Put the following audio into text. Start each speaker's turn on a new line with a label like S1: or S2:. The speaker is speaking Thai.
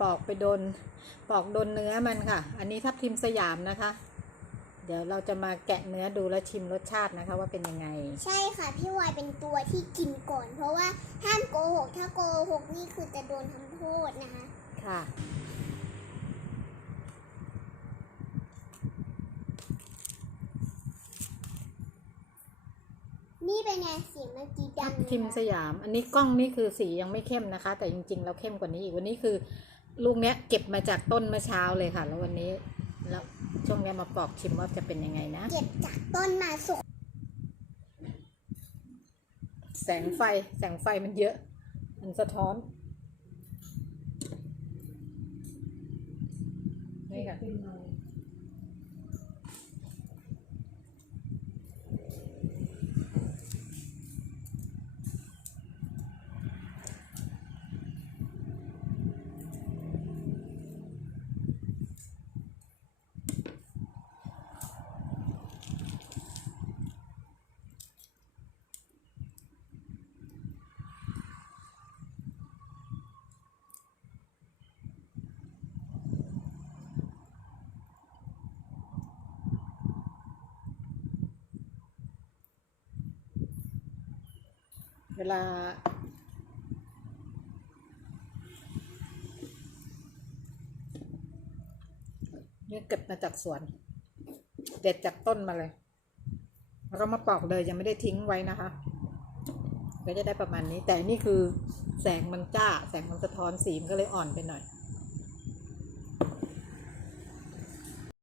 S1: ปอกไปโดนปอกโดนเนื้อมันค่ะ อันนี้ทับทิมสยามนะคะ เดี๋ยวเราจะมาแกะเนื้อดูและชิมรสชาตินะคะว่าเป็นยังไง
S2: ใช่ค่ะพี่วายเป็นตัวที่กินก่อน เพราะว่าห้ามโกหกถ้าโกหกนี่คือจะโดนทำโทษนะคะ
S1: ค่ะ
S2: นี่เป็นไงเสียงเมื่อกี้ดั
S1: ทั
S2: ง
S1: บ
S2: เลย
S1: ทิม
S2: ค่ะ
S1: สยาม อันนี้กล้องนี่คือสียังไม่เข้มนะคะ แต่จริงๆ เราเข้มกว่านี้อีกวันนี้คือ ลูกเนี้ยเก็บมาจากต้นเมื่อเช้าเลยค่ะ แล้ววันนี้แล้วช่วงเนี้ยมาปอกชิมว่าจะเป็นยังไงนะ
S2: เก็บจากต้นมาสุก
S1: แสงไฟแสงไฟมันเยอะ มันสะท้อน นี่ค่ะ เวลา เนี่ยเก็บมาจากสวน เด็ดจากต้นมาเลย แล้วก็มาปอกเลยยังไม่ได้ทิ้งไว้นะคะ ก็จะได้ประมาณนี้ แต่นี่คือแสงมันจ้า แสงมันสะท้อนสีมันก็เลยอ่อนไปหน่อย